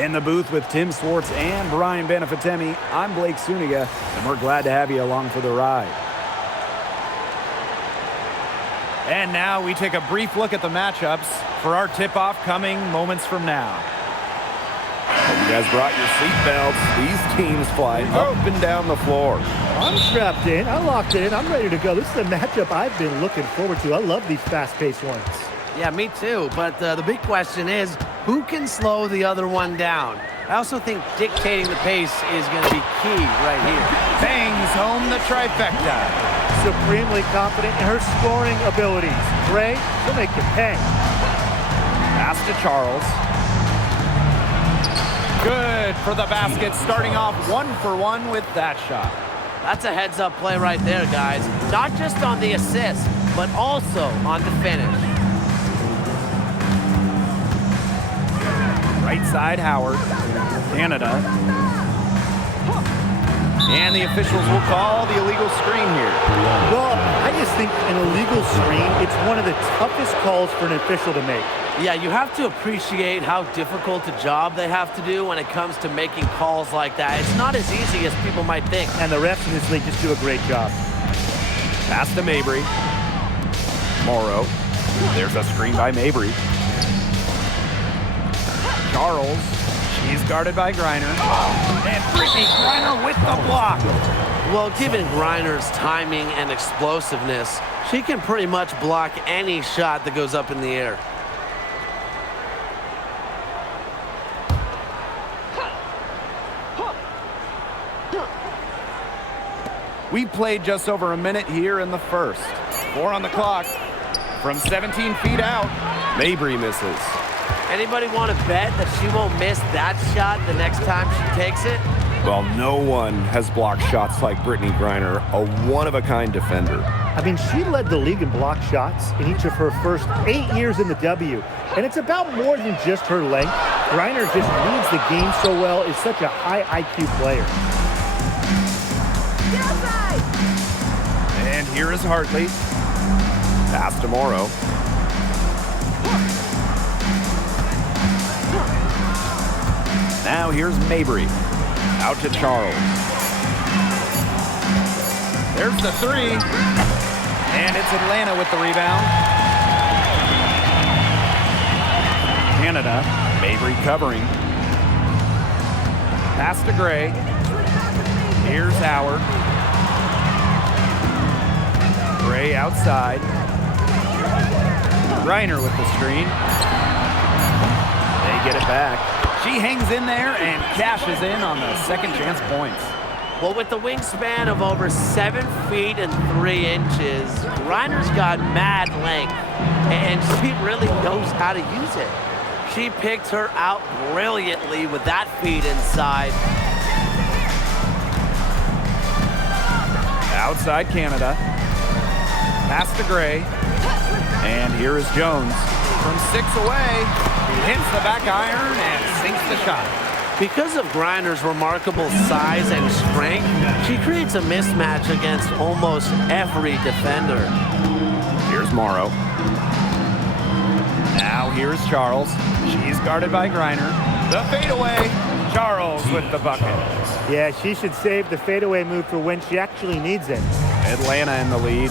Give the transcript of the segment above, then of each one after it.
In the booth with Tim Swartz and Brian Benefatemi, I'm Blake Suniga, and we're glad to have you along for the ride. And now we take a brief look at the matchups for our tip-off coming moments from now. Hope you guys brought your seatbelts. These teams fly up and down the floor. I'm strapped in. I locked in. I'm ready to go. This is a matchup I've been looking forward to. I love these fast-paced ones. Yeah, me too. But the big question is, who can slow the other one down? I also think dictating the pace is going to be key right here. Bangs home the trifecta. Supremely confident in her scoring abilities. Gray, she'll make you pay. Pass to Charles. Good for the basket, starting off 1-for-1 with that shot. That's a heads-up play right there, guys. Not just on the assist, but also on the finish. Right side, Howard. Canada. And the officials will call the illegal screen here. Well, I just think an illegal screen, it's one of the toughest calls for an official to make. Yeah, you have to appreciate how difficult a job they have to do when it comes to making calls like that. It's not as easy as people might think. And the refs in this league just do a great job. Pass to Mabry. Morrow. There's a screen by Mabry. Charles. She's guarded by Griner. And Brittany Griner with the block. Well, given Griner's timing and explosiveness, she can pretty much block any shot that goes up in the air. We played just over a minute here in the first. 4 on the clock. From 17 feet out, Mabry misses. Anybody want to bet that she won't miss that shot the next time she takes it? Well, no one has blocked shots like Brittany Griner, a one-of-a-kind defender. I mean, she led the league in block shots in each of her first 8 years in the W. And it's about more than just her length. Griner just reads the game so well, is such a high IQ player. And here is Hartley. Pass to Morrow. Now here's Mabry. Out to Charles. There's the three. And it's Atlanta with the rebound. Canada. Mabry covering. Pass to Gray. Here's Howard. Gray outside. Griner with the screen. They get it back. She hangs in there and cashes in on the second chance points. Well, with the wingspan of over 7 feet and 3 inches, Griner's got mad length, and she really knows how to use it. She picked her out brilliantly with that feed inside. Outside Canada. Pass to Gray. And here is Jones. From 6 away, he hits the back iron and sinks the shot. Because of Griner's remarkable size and strength, she creates a mismatch against almost every defender. Here's Morrow. Now here's Charles. She's guarded by Griner. The fadeaway. Charles with the bucket. Yeah, she should save the fadeaway move for when she actually needs it. Atlanta in the lead.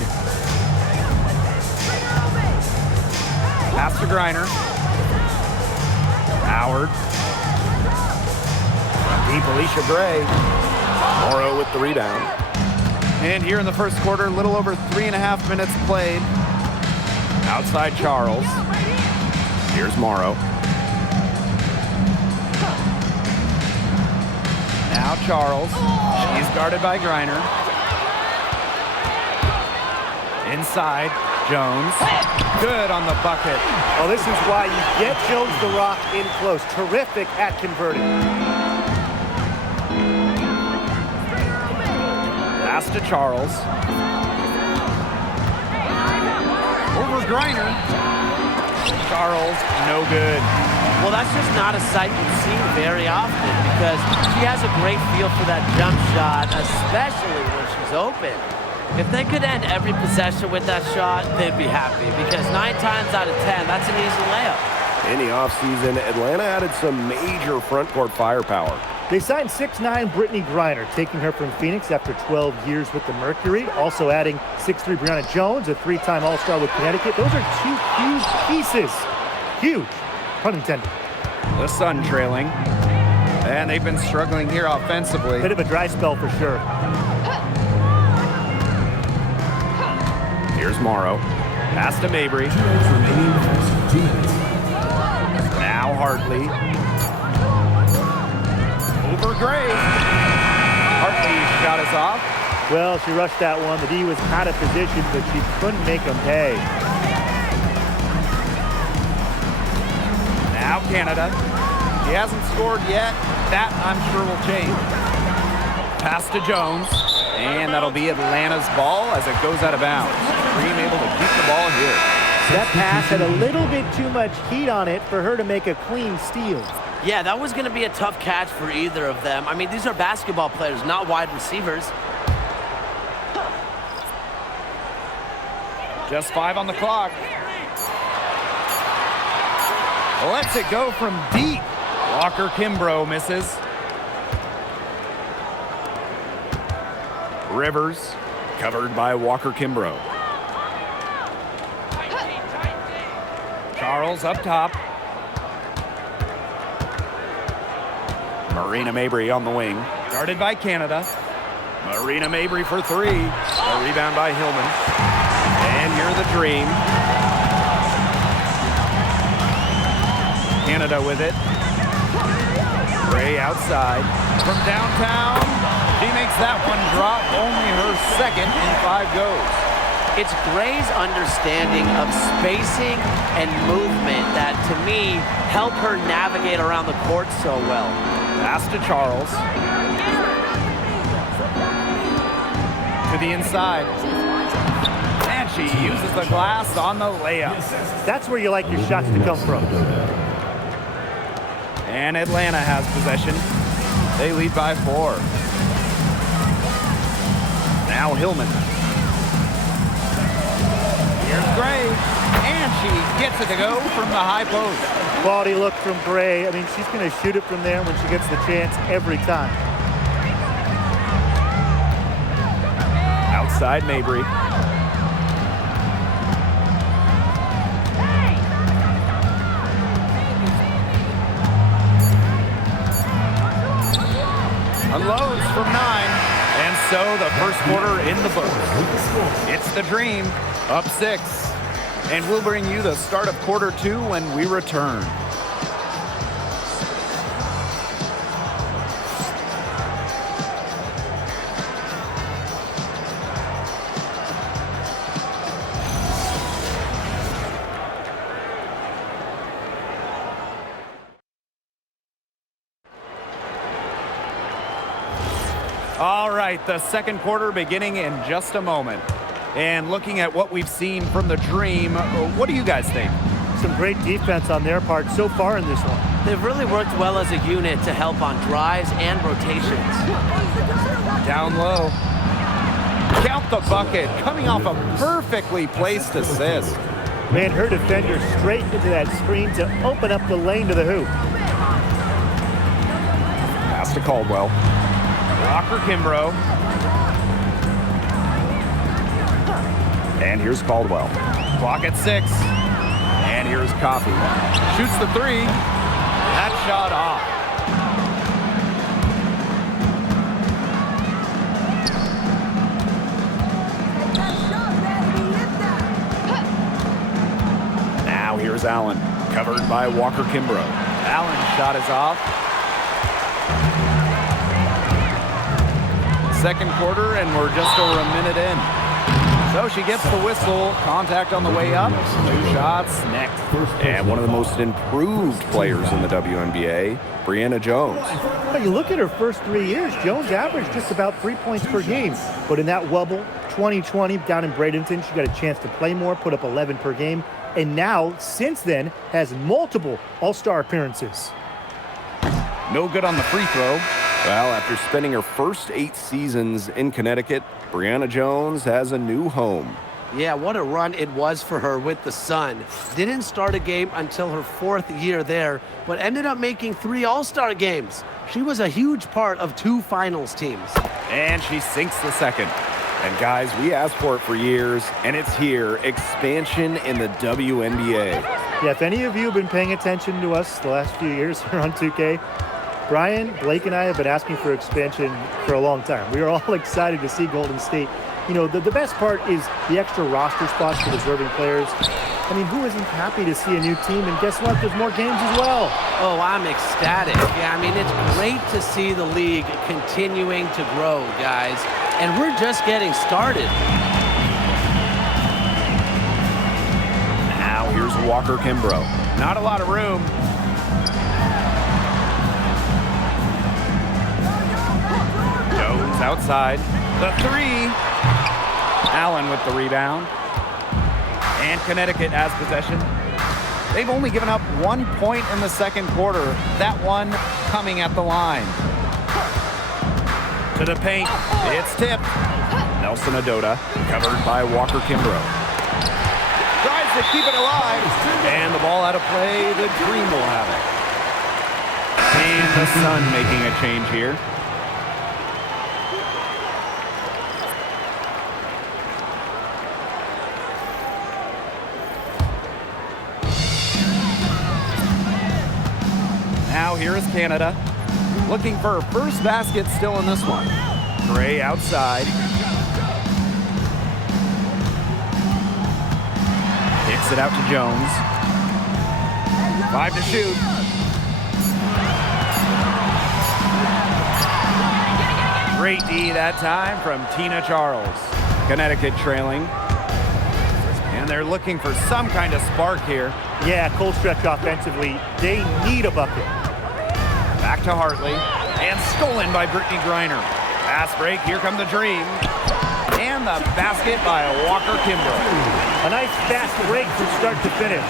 Pass to Griner. Howard. Deep Alicia Gray. Morrow with the rebound. And here in the first quarter, a little over 3.5 minutes played. Outside Charles. Here's Morrow. Now Charles. She's guarded by Griner. Inside, Jones. Good on the bucket. Oh, this is why you get Jones the rock in close. Terrific at converting. Pass to Charles. Over Griner. Charles, no good. Well, that's just not a sight you see very often because she has a great feel for that jump shot, especially when she's open. If they could end every possession with that shot, they'd be happy because 9 times out of 10, that's an easy layup. In the offseason, Atlanta added some major front court firepower. They signed 6'9" Brittany Griner, taking her from Phoenix after 12 years with the Mercury. Also adding 6'3" Brianna Jones, a 3-time All-Star with Connecticut. Those are 2 huge pieces. Huge, pun intended. The Sun trailing. And they've been struggling here offensively. Bit of a dry spell for sure. Here's Morrow. Pass to Mabry. Now Hartley. Over Gray. Hartley's shot is off. Well, she rushed that one. The D was out of position, but she couldn't make them pay. Now Canada. She hasn't scored yet. That, I'm sure, will change. Pass to Jones. And that'll be Atlanta's ball as it goes out of bounds. Dream able to keep the ball here. That pass had a little bit too much heat on it for her to make a clean steal. Yeah, that was going to be a tough catch for either of them. I mean, these are basketball players, not wide receivers. Just 5 on the clock. Lets it go from deep. Walker Kimbrough misses. Rivers covered by Walker Kimbrough. Charles up top. Marina Mabry on the wing. Guarded by Canada. Marina Mabry for 3. A rebound by Hillman. And you're the Dream. Canada with it. Gray outside. From downtown. She makes that one drop. Only her second in 5 goes. It's Gray's understanding of spacing and movement that, to me, help her navigate around the court so well. Pass to Charles. To the inside. And she uses the glass on the layup. That's where you like your shots to come from. And Atlanta has possession. They lead by 4. Now Hillman. Here's Gray. And she gets it to go from the high post. Quality look from Gray. I mean, she's going to shoot it from there when she gets the chance every time. Outside Mabry. Unloads from 9. And so the first quarter in the books. It's the Dream up 6. And we'll bring you the start of quarter 2 when we return. All right, the second quarter beginning in just a moment. And looking at what we've seen from the Dream, what do you guys think? Some great defense on their part so far in this one. They've really worked well as a unit to help on drives and rotations. Down low. Count the bucket, coming off a perfectly placed assist. Man, her defender straight into that screen to open up the lane to the hoop. Pass to Caldwell. Walker Kimbrough. And here's Caldwell. Clock at 6. And here's Coffey. Shoots the 3. That shot off. Now here's Allen. Covered by Walker Kimbrough. Allen's shot is off. Second quarter, and we're just over a minute in. So she gets the whistle. Contact on the way up. 2 shots next. And one of the most improved players in the WNBA, Brianna Jones. But you look at her first 3 years, Jones averaged just about 3 points per game. But in that wobble, 2020 down in Bradenton, she got a chance to play more, put up 11 per game. And now, since then, has multiple All-Star appearances. No good on the free throw. Well, after spending her first 8 seasons in Connecticut, Brianna Jones has a new home. Yeah, what a run it was for her with the Sun. Didn't start a game until her 4th year there, but ended up making 3 All-Star games. She was a huge part of 2 finals teams. And she sinks the second. And guys, we asked for it for years, and it's here. Expansion in the WNBA. Yeah, if any of you have been paying attention to us the last few years here on 2K, Brian, Blake, and I have been asking for expansion for a long time. We are all excited to see Golden State. You know, the best part is the extra roster spots for deserving players. I mean, who isn't happy to see a new team? And guess what? There's more games as well. Oh, I'm ecstatic. Yeah, I mean, it's great to see the league continuing to grow, guys. And we're just getting started. Now here's Walker Kimbrough. Not a lot of room. Jones outside. The 3. Allen with the rebound. And Connecticut has possession. They've only given up 1 point in the second quarter. That one coming at the line. To the paint. It's tipped. Nelson Adota covered by Walker Kimbrough. Tries to keep it alive. And the ball out of play. The Dream will have it. And the Sun making a change here. Now here is Canada, looking for her first basket still in this one. Gray outside. Kicks it out to Jones. 5 to shoot. Great D that time from Tina Charles. Connecticut trailing. And they're looking for some kind of spark here. Yeah, cold stretch offensively. They need a bucket. Back to Hartley, and stolen by Brittany Griner. Pass break, here come the Dream. And the basket by Walker Kimbrough. A nice fast break from start to finish.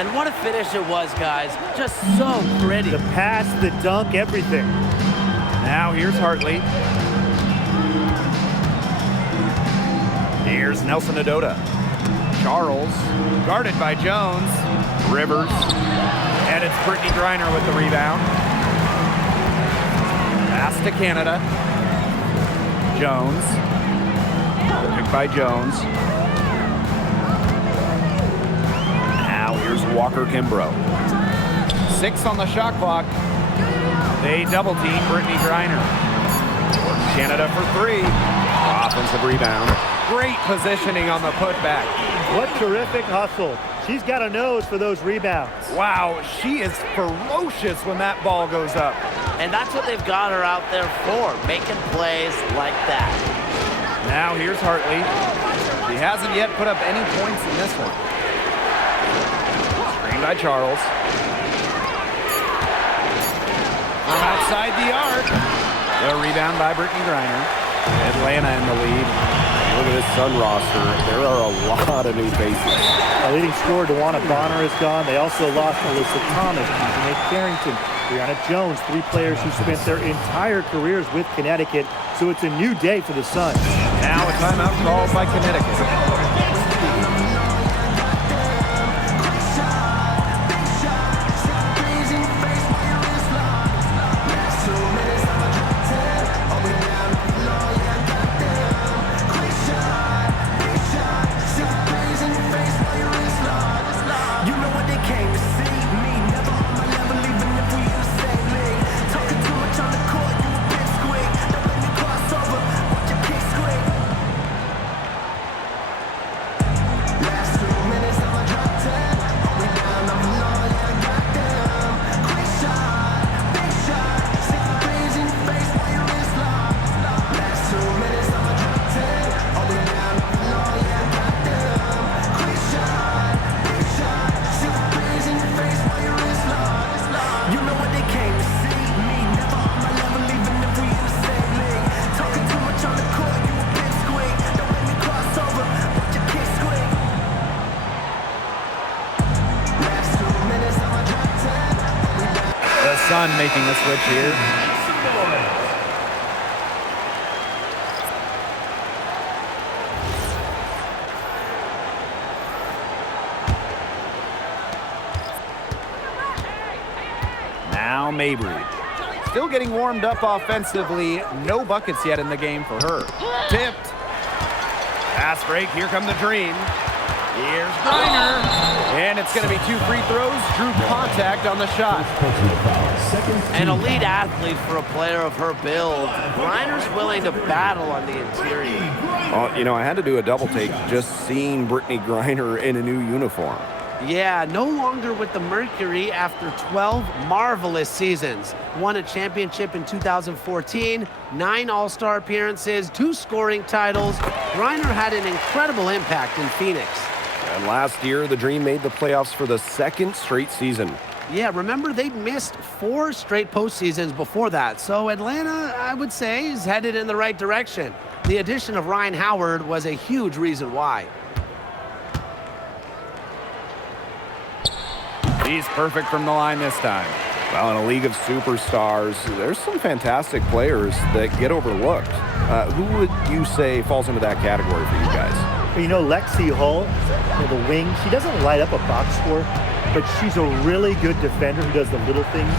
And what a finish it was, guys. Just so pretty. The pass, the dunk, everything. Now here's Hartley. Here's Nelson Adota. Charles, guarded by Jones. Rivers. And it's Brittany Griner with the rebound. Pass to Canada. Jones. Picked by Jones. Now here's Walker Kimbrough. 6 on the shot clock. They double team Brittany Griner. Canada for 3. Offensive rebound. Great positioning on the putback. What terrific hustle. She's got a nose for those rebounds. Wow, she is ferocious when that ball goes up. And that's what they've got her out there for, making plays like that. Now here's Hartley. She hasn't yet put up any points in this one. Screen by Charles. From outside the arc. The rebound by Brittany Griner. Atlanta in the lead. Look at this Sun roster. There are a lot of new faces. Our leading scorer, DeWanna Bonner, is gone. They also lost Alyssa Thomas, Nate Carrington, Brianna Jones, 3 players who spent their entire careers with Connecticut. So it's a new day for the Sun. Now a timeout called by Connecticut. Sun making the switch here. Now Mabry. Still getting warmed up offensively. No buckets yet in the game for her. Tipped. Pass break. Here come the Dream. Here's Griner. And it's going to be 2 free throws. Drew contact on the shot. An elite athlete for a player of her build. Griner's willing to battle on the interior. I had to do a double take just seeing Brittany Griner in a new uniform. Yeah, no longer with the Mercury after 12 marvelous seasons. Won a championship in 2014, 9 All-Star appearances, 2 scoring titles. Griner had an incredible impact in Phoenix. And last year, the Dream made the playoffs for the 2nd straight season. Yeah, remember they'd missed 4 straight postseasons before that. So Atlanta, I would say, is headed in the right direction. The addition of Ryan Howard was a huge reason why. He's perfect from the line this time. Well, in a league of superstars, there's some fantastic players that get overlooked. Who would you say falls into that category for you guys? Lexi Hull, the wing, she doesn't light up a box score, but she's a really good defender who does the little things,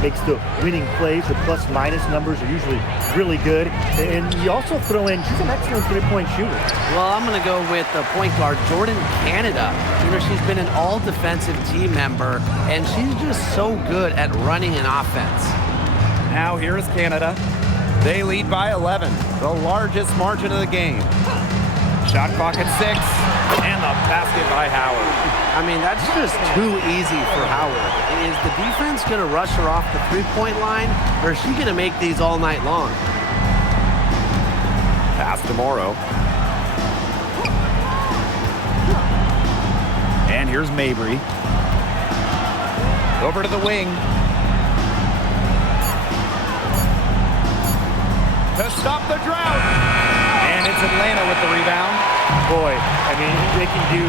makes the winning plays. Her plus-minus numbers are usually really good. And you also throw in, she's an excellent three-point shooter. Well, I'm going to go with the point guard, Jordan Canada. She's been an all-defensive team member, and she's just so good at running an offense. Now here's Canada. They lead by 11, the largest margin of the game. Shot clock at 6, and the basket by Howard. I mean, that's just too easy for Howard. Is the defense going to rush her off the three-point line, or is she going to make these all night long? Pass to Morrow. And here's Mabry. Over to the wing. To stop the drought. And it's Atlanta with the rebound. Boy, they can do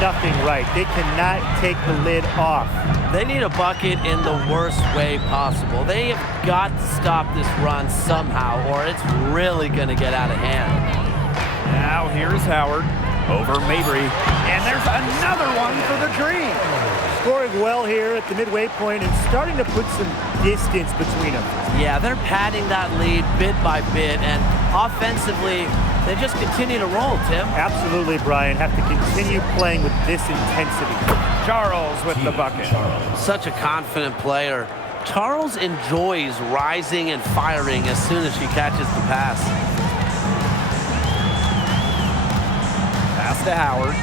nothing right. They cannot take the lid off. They need a bucket in the worst way possible. They have got to stop this run somehow, or it's really going to get out of hand. Now here's Howard. Over Mabry. And there's another one for the Dream. Scoring well here at the midway point and starting to put some distance between them. Yeah, they're padding that lead bit by bit, and offensively, they just continue to roll, Tim. Absolutely, Brian. Have to continue playing with this intensity. Charles with the bucket. Such a confident player. Charles enjoys rising and firing as soon as she catches the pass. Pass to Howard.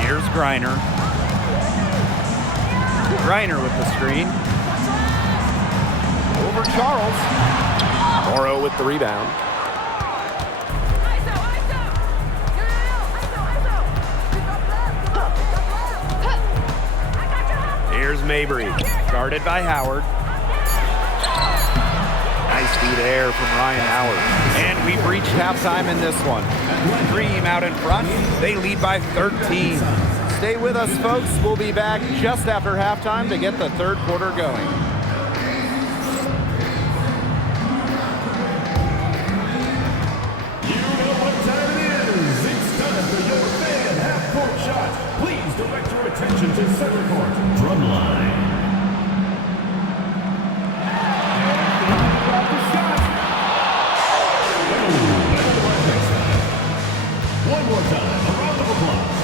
Here's Griner. Griner with the screen. Over Charles. Morrow with the rebound. Here's Mabry, guarded by Howard. Nice feed air from Ryan Howard. And we've reached halftime in this one. Dream out in front. They lead by 13. Stay with us, folks. We'll be back just after halftime to get the third quarter going. You know what time it is. It's time for your fan half-court shot. Please direct your attention to center court. Drumline. One more time, a round of applause.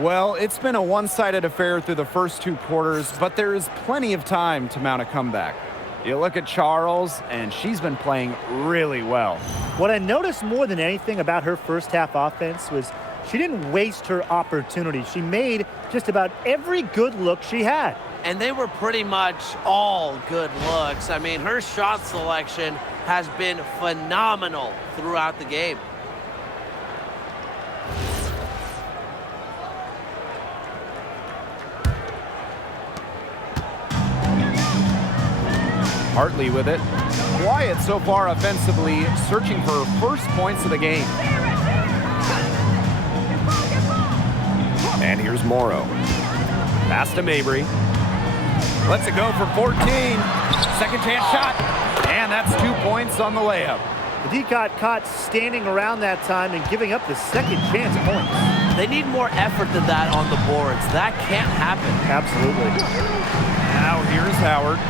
Well, it's been a one-sided affair through the first 2 quarters, but there is plenty of time to mount a comeback. You look at Charles, and she's been playing really well. What I noticed more than anything about her first half offense was she didn't waste her opportunity. She made just about every good look she had. and they were pretty much all good looks. I mean, her shot selection has been phenomenal throughout the game. Hartley with it. Quiet so far offensively, searching for her first points of the game. And here's Morrow. Pass to Mabry. Lets it go for 14. Second chance shot. And that's 2 points on the layup. The D got caught standing around that time and giving up the second chance points. They need more effort than that on the boards. That can't happen. Absolutely. Now here's Howard.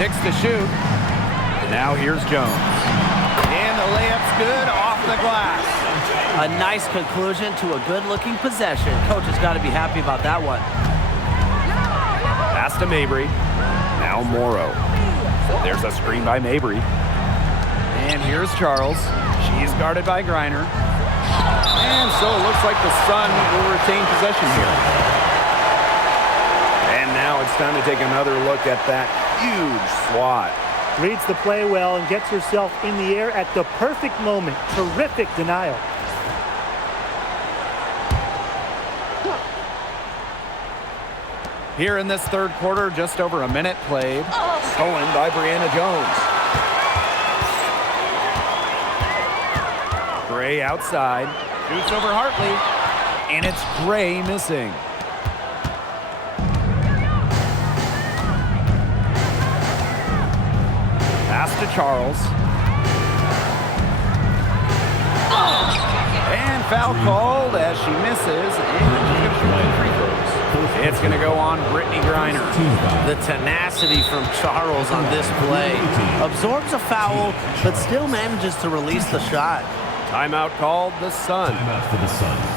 Six to shoot. Now here's Jones. And the layup's good off the glass. A nice conclusion to a good-looking possession. Coach has got to be happy about that one. Pass to Mabry. Now Morrow. There's a screen by Mabry. And here's Charles. She's guarded by Griner. And so it looks like the Sun will retain possession here. And now it's time to take another look at that huge swat. Reads the play well and gets herself in the air at the perfect moment. Terrific denial. Here in this third quarter, just over a minute played. Stolen by Brianna Jones. Gray outside. Shoots over Hartley. And it's Gray missing. Pass to Charles. And foul called as she misses. And she's going to shoot 2 free throws. It's going to go on Brittany Griner. The tenacity from Charles on this play. Absorbs a foul, but still manages to release the shot. Timeout called the Sun. Timeout for the Suns.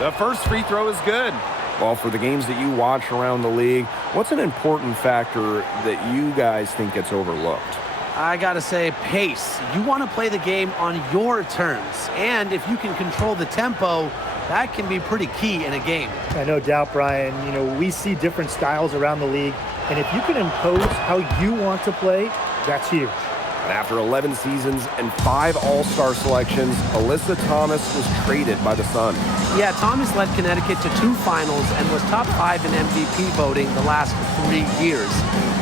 The first free throw is good. Well, for the games that you watch around the league, what's an important factor that you guys think gets overlooked? I gotta say, pace. You want to play the game on your terms. And if you can control the tempo, that can be pretty key in a game. No doubt, Brian. You know, we see different styles around the league. And if you can impose how you want to play, that's huge. And after 11 seasons and 5 All-Star selections, Alyssa Thomas was traded by the Sun. Yeah, Thomas led Connecticut to 2 finals and was top 5 in MVP voting the last 3 years.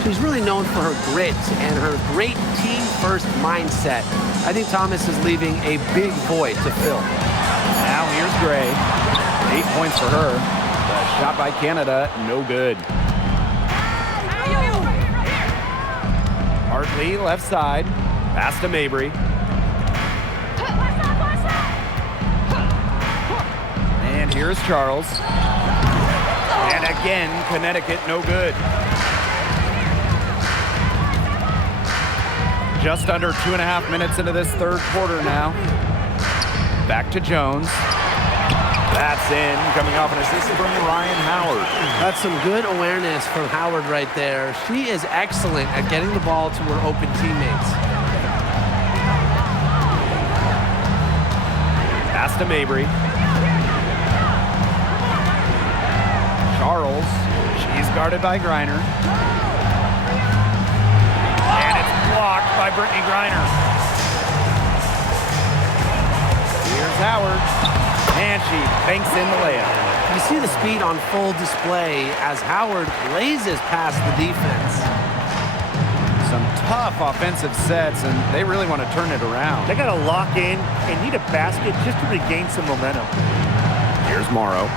She's really known for her grit and her great team-first mindset. I think Thomas is leaving a big void to fill. Now here's Gray. 8 points for her. The shot by Canada, no good. Hartley, left side. Pass to Mabry. And here's Charles. And again, Connecticut, no good. Just under 2.5 minutes into this third quarter now. Back to Jones. That's in, coming off an assist from Ryan Howard. That's some good awareness from Howard right there. She is excellent at getting the ball to her open teammates. Pass to Mabry. Charles. She's guarded by Griner. And it's blocked by Brittany Griner. Here's Howard. And she banks in the layup. You see the speed on full display as Howard blazes past the defense. Some tough offensive sets, and they really want to turn it around. They got to lock in and need a basket just to regain some momentum. Here's Morrow.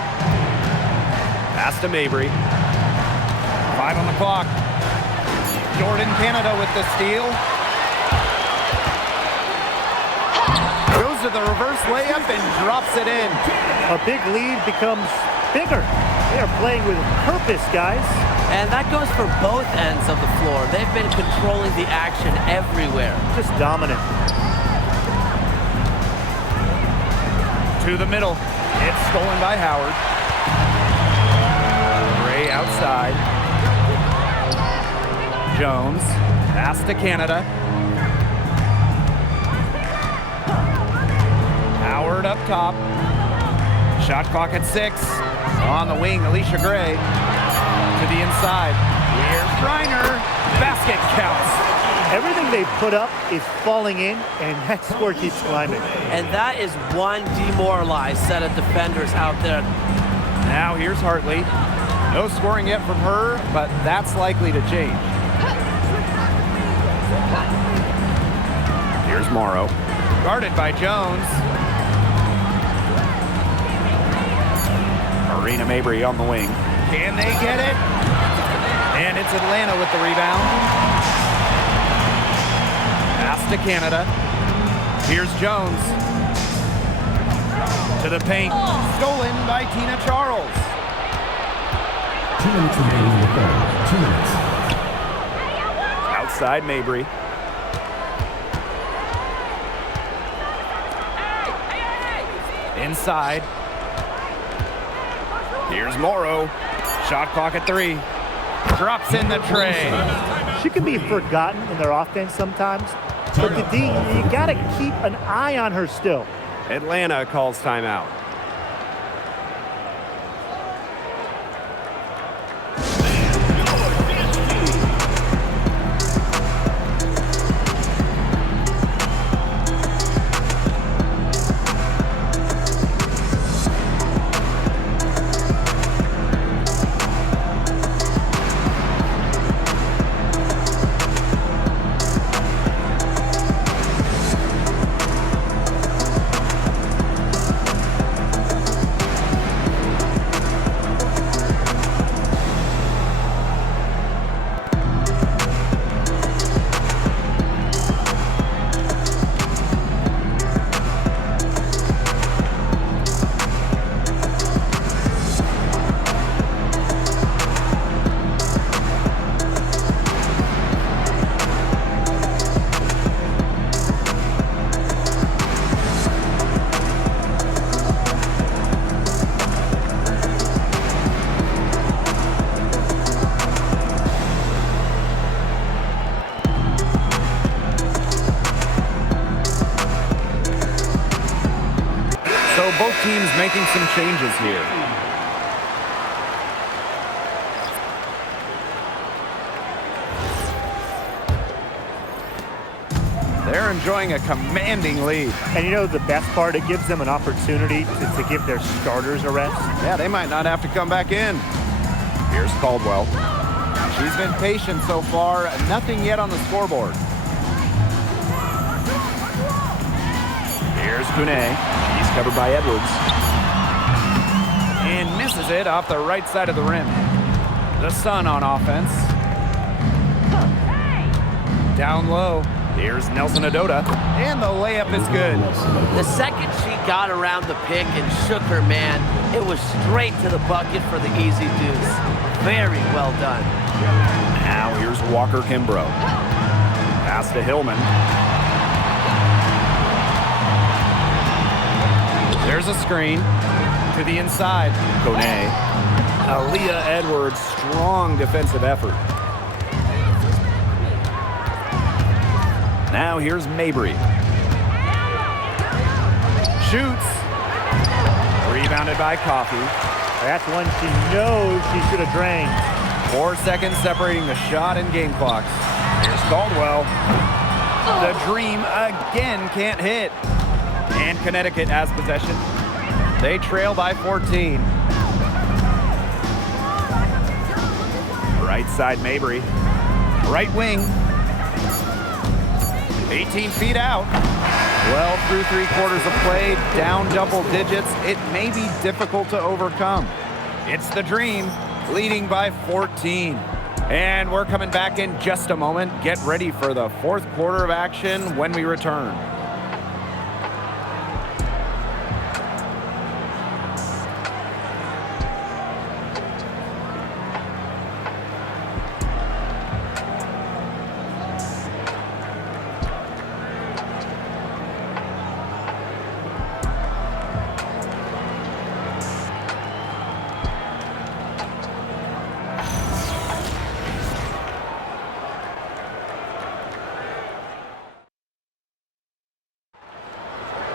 Pass to Mabry. 5 on the clock. Jordan Canada with the steal. Goes to the reverse layup and drops it in. A big lead becomes bigger. They are playing with purpose, guys. And that goes for both ends of the floor. They've been controlling the action everywhere. Just dominant. To the middle. It's stolen by Howard. Ray outside. Jones. Pass to Canada. Howard up top. Shot clock at 6. On the wing, Alicia Gray. To the inside. Here's Griner. Basket counts. Everything they put up is falling in, and that score keeps climbing. And that is one demoralized set of defenders out there. Now here's Hartley. No scoring yet from her, but that's likely to change. Here's Morrow. Guarded by Jones. Marina Mabry on the wing. Can they get it? And it's Atlanta with the rebound. Pass to Canada. Here's Jones. To the paint. Stolen by Tina Charles. 2 minutes remaining in the third. 2 minutes. Outside Mabry. Inside. Here's Morrow. Shot clock at 3. Drops in the tray. She can be forgotten in their offense sometimes, but the D, you got to keep an eye on her still. Atlanta calls timeout. So both teams making some changes here. They're enjoying a commanding lead. And you know the best part, it gives them an opportunity to give their starters a rest. Yeah, they might not have to come back in. Here's Caldwell. She's been patient so far, nothing yet on the scoreboard. Here's Gune. He's covered by Edwards. And misses it off the right side of the rim. The Sun on offense. Down low. Here's Nelson Adota. And the layup is good. The second she got around the pick and shook her man, it was straight to the bucket for the easy deuce. Very well done. Now here's Walker Kimbrough. Pass to Hillman. There's a screen to the inside. Kone. Aaliyah Edwards, strong defensive effort. Now here's Mabry. Shoots. Rebounded by Coffey. That's one she knows she should have drained. 4 seconds separating the shot and game clocks. Here's Caldwell. The Dream again can't hit. And Connecticut has possession. They trail by 14. Right side Mabry. Right wing. 18 feet out. Well, through 3/4 of play, down double digits. It may be difficult to overcome. It's the Dream leading by 14. And we're coming back in just a moment. Get ready for the 4th quarter of action when we return.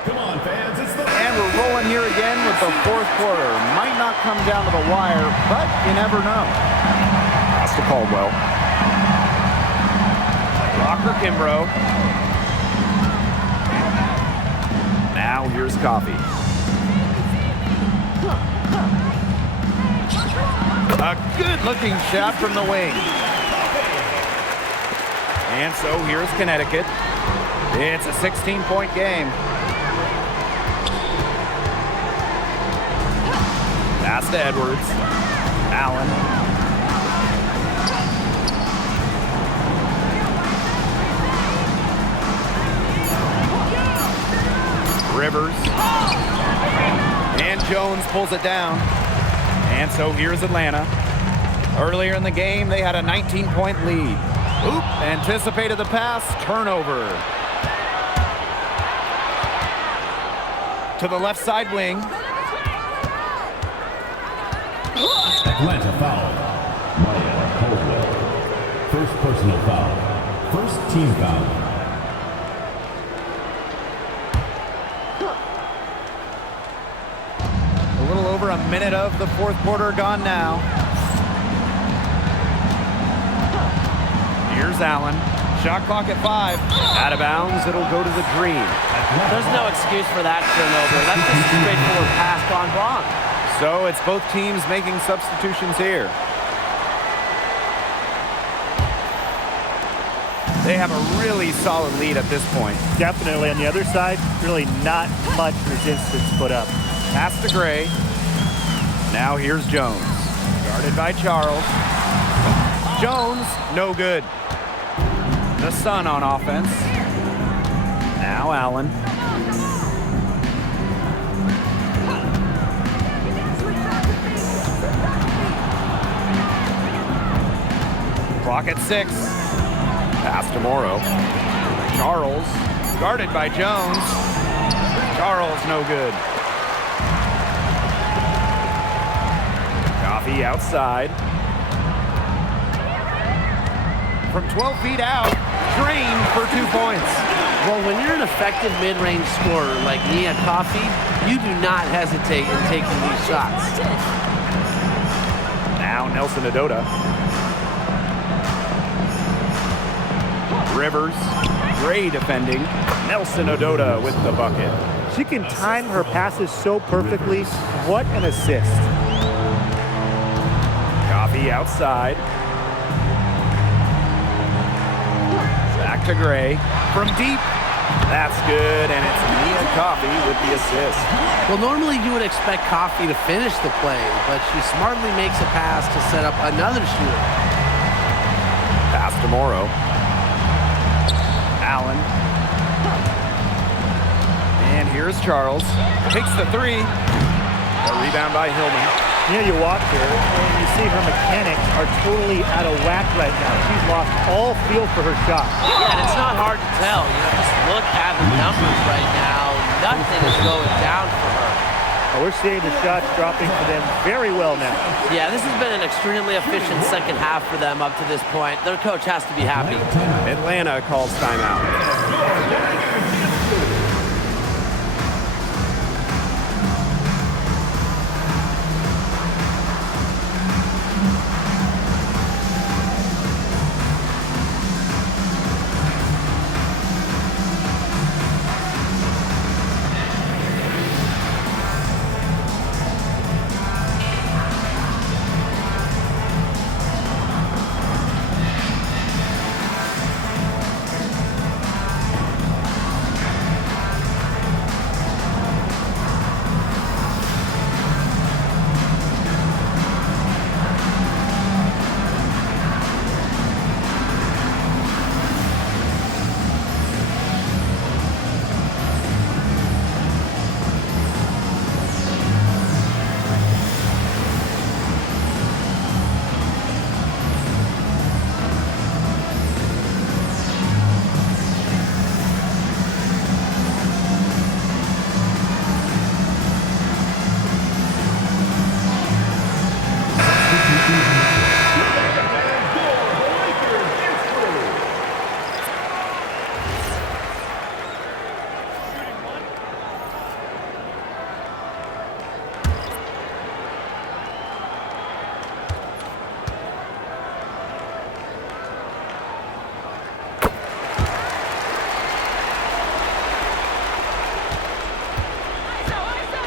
Come on, fans, it's the... And we're rolling here again with the 4th quarter. Might not come down to the wire, but you never know. Pass to Caldwell. Rocker Kimbrough. Now here's Coffey. A good-looking shot from the wing. And so here's Connecticut. It's a 16-point game. Pass to Edwards. Allen. Rivers. And Jones pulls it down. And so here's Atlanta. Earlier in the game, they had a 19-point lead. Oop, anticipated the pass, turnover. To the left side wing. Atlanta foul. Maya Caldwell. First personal foul. First team foul. A little over a minute of the 4th quarter gone now. Here's Allen. Shot clock at 5. Out of bounds, it'll go to the Dream. There's no excuse for that turnover. That's just a straightforward pass gone wrong. So it's both teams making substitutions here. They have a really solid lead at this point. Definitely on the other side, really not much resistance put up. Pass to Gray. Now here's Jones. Guarded by Charles. Jones, no good. The Sun on offense. Now Allen. Clock at 6. Pass to Morrow. Charles, guarded by Jones. Charles, no good. Coffey outside. From 12 feet out, drained for 2 points. Well, when you're an effective mid-range scorer like Nia Coffey, you do not hesitate in taking these shots. Now Nelson Adota. Rivers, Gray defending. Nelson Adota with the bucket. She can time her passes so perfectly. What an assist. Coffey outside. Back to Gray. From deep. That's good, and it's Nia Coffey with the assist. Well, normally you would expect Coffey to finish the play, but she smartly makes a pass to set up another shooter. Pass to Morrow. Allen. And here's Charles. Takes the 3. A rebound by Hillman. You know, you watch her, and you see her mechanics are totally out of whack right now. She's lost all feel for her shot. Yeah, and it's not hard to tell. You know, just look at her numbers right now. Nothing is going down for her. We're seeing the shots dropping for them very well now. Yeah, this has been an extremely efficient second half for them up to this point. Their coach has to be happy. Atlanta calls timeout.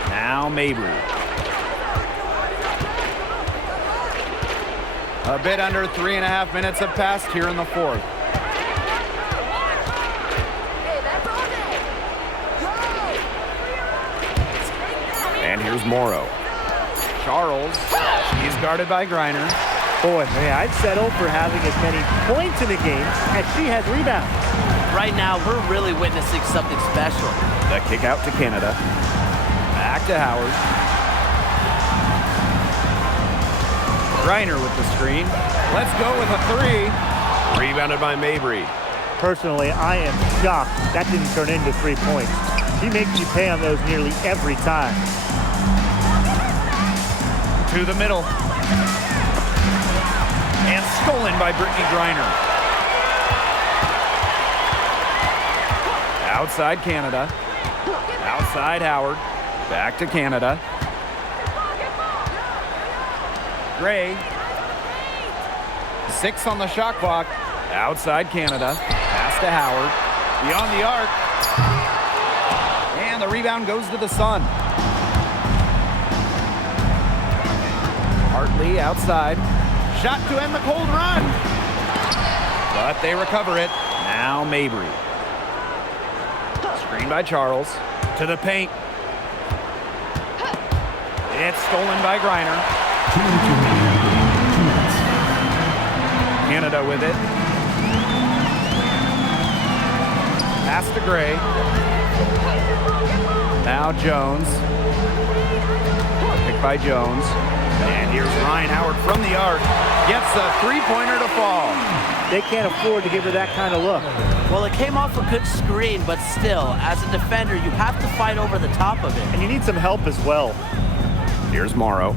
Now Mabry. A bit under 3.5 minutes have passed here in the fourth. And here's Morrow. Charles. She's guarded by Griner. Boy, man, I'd settle for having as many points in the game as she has rebounds. Right now, we're really witnessing something special. The kick out to Canada. Back to Howard. Griner with the screen. Let's go with a three. Rebounded by Mabry. Personally, I am shocked that didn't turn into 3 points. She makes you pay on those nearly every time. To the middle. And stolen by Brittany Griner. Outside Canada. Outside Howard. Back to Canada. Gray. 6 on the shot clock. Outside Canada. Pass to Howard. Beyond the arc. And the rebound goes to the Sun. Hartley outside. Shot to end the cold run. But they recover it. Now Mabry. Screen by Charles. To the paint. It's stolen by Griner. Canada with it. Pass to Gray. Now Jones. Pick by Jones. And here's Ryan Howard from the arc. Gets a three-pointer to fall. They can't afford to give her that kind of look. Well, it came off a good screen, but still, as a defender, you have to fight over the top of it. And you need some help as well. Here's Morrow.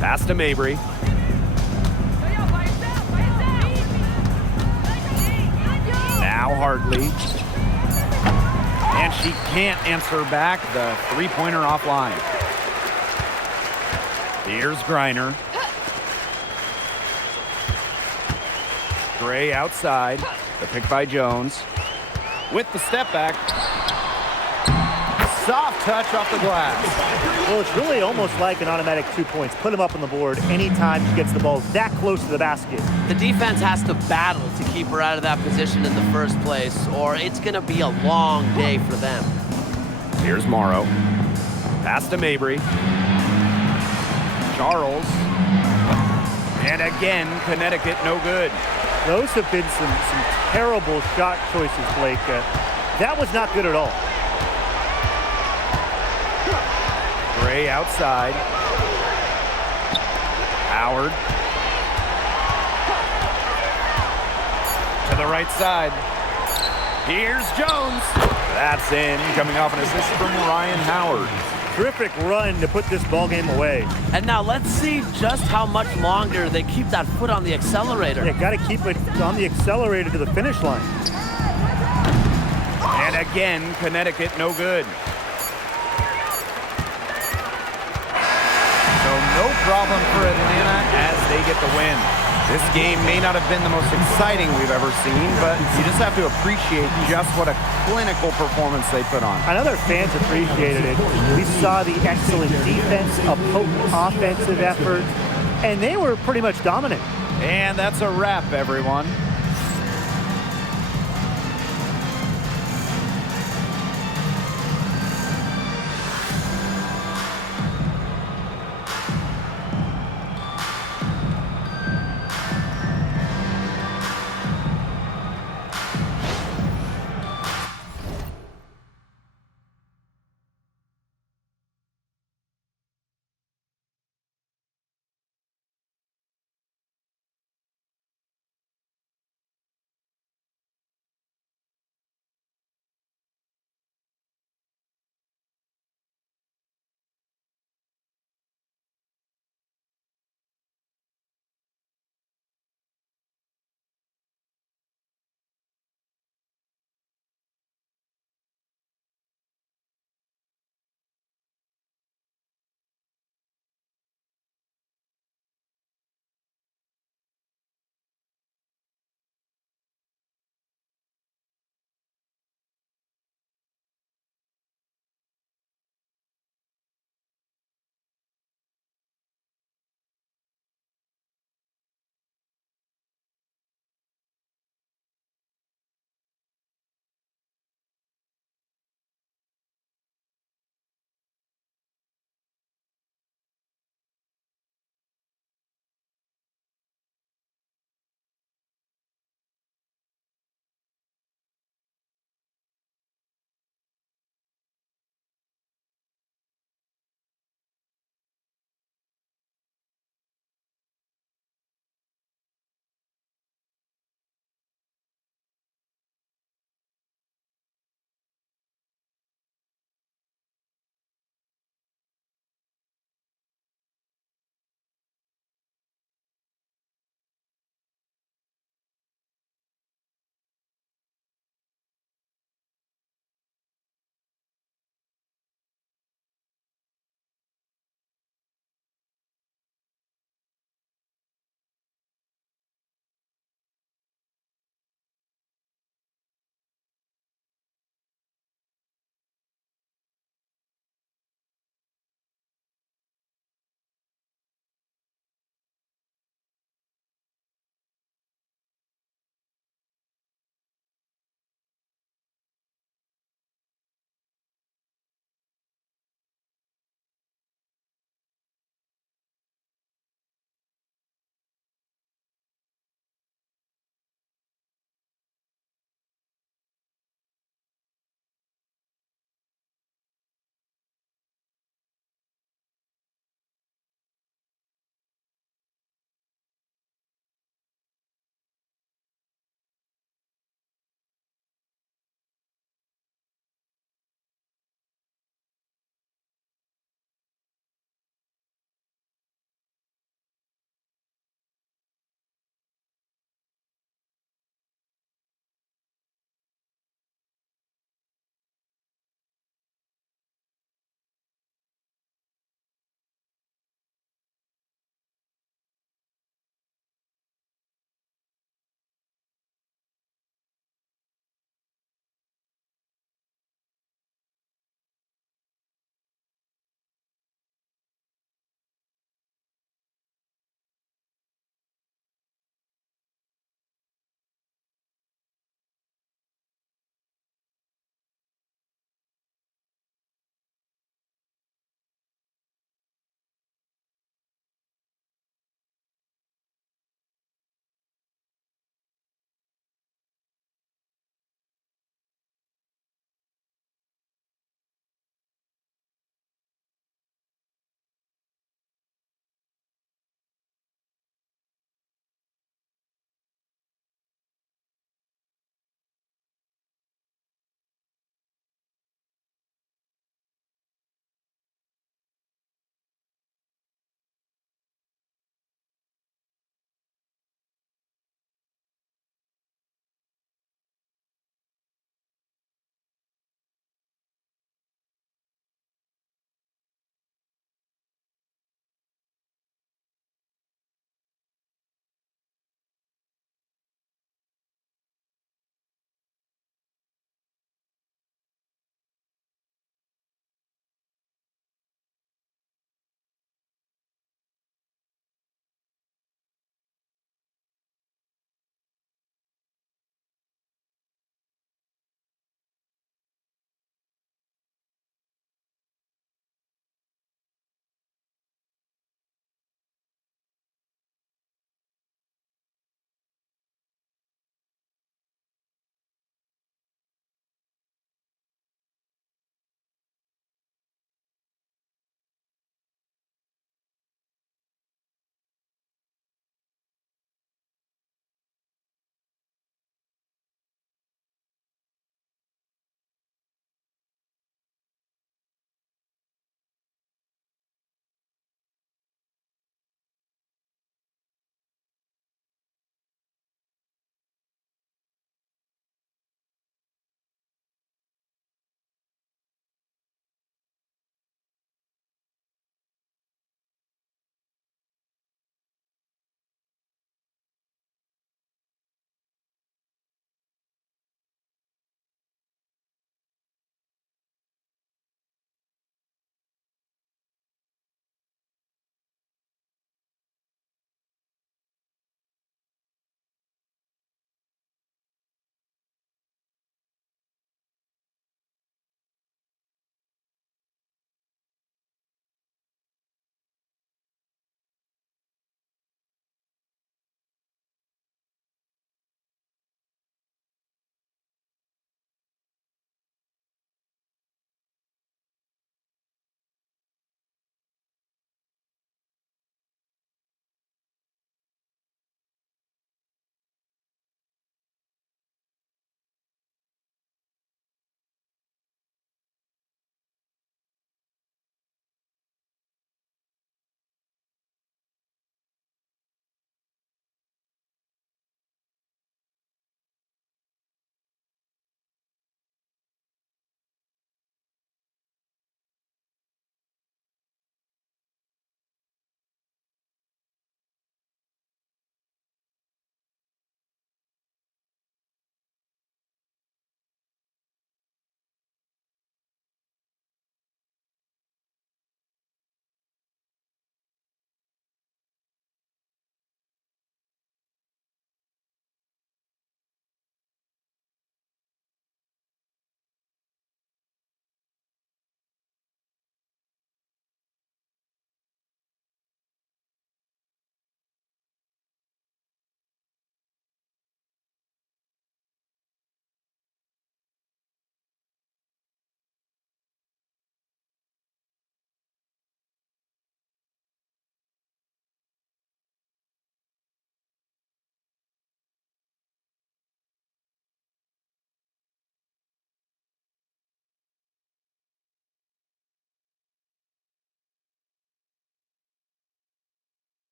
Pass to Mabry. Now Hartley. And she can't answer back the three-pointer offline. Here's Griner. Gray outside. The pick by Jones. With the step back. Soft touch off the glass. Well, it's really almost like an automatic 2 points. Put them up on the board anytime she gets the ball that close to the basket. The defense has to battle to keep her out of that position in the first place, or it's going to be a long day for them. Here's Morrow. Pass to Mabry. Charles. And again, Connecticut no good. Those have been some terrible shot choices, Blake. That was not good at all. Gray outside. Howard. To the right side. Here's Jones. That's in, coming off an assist from Ryan Howard. Terrific run to put this ball game away. And now let's see just how much longer they keep that foot on the accelerator. Yeah, got to keep it on the accelerator to the finish line. And again, Connecticut no good. So no problem for Atlanta as they get the win. This game may not have been the most exciting we've ever seen, but you just have to appreciate just what a clinical performance they put on. I know their fans appreciated it. We saw the excellent defense, a potent offensive effort, and they were pretty much dominant. And that's a wrap, everyone.